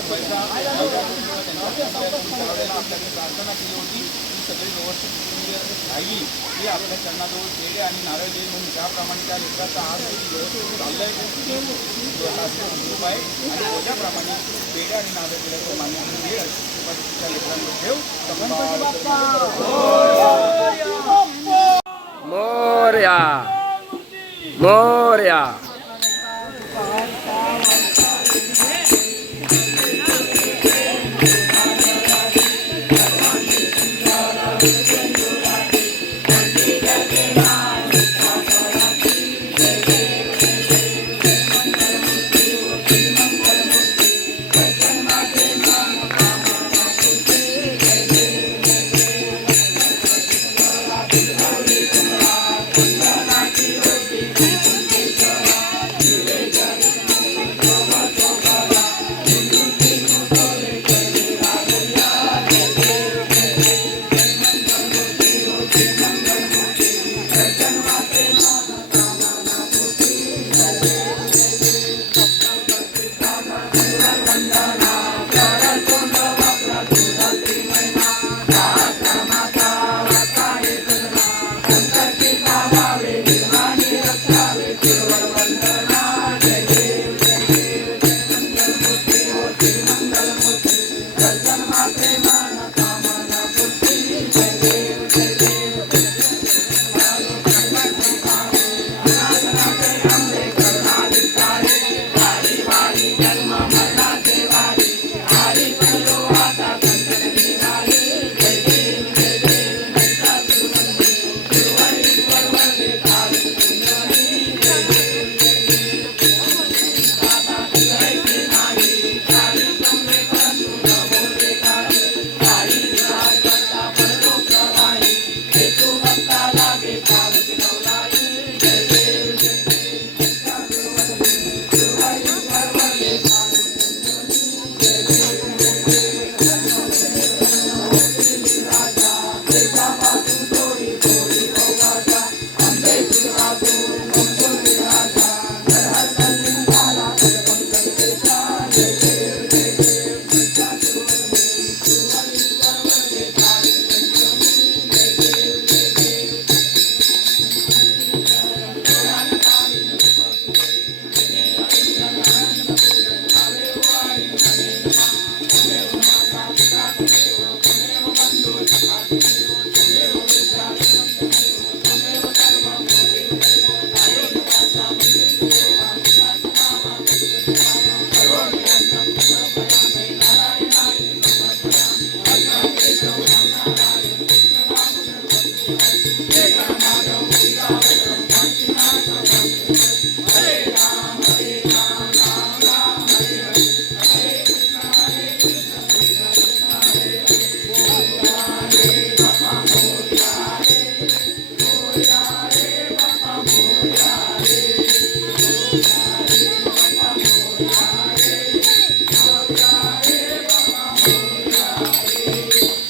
पैसा आपल्याकडे प्रार्थना केली होती ती सगळी व्यवस्थित कुटुंबीय राहिली ती आपल्या चरणाजवळ केले आणि नारळ देईल म्हणून त्याप्रमाणे त्या लेकराचा आज व्यवस्थित चाललंय शासनाचं ग्रुप आहे आणि त्याच्याप्रमाणे पेढे आणि नारळ दिल्याचं मान्य मिळेल त्या लेकरांवर ठेव मोर्या. मोर्या.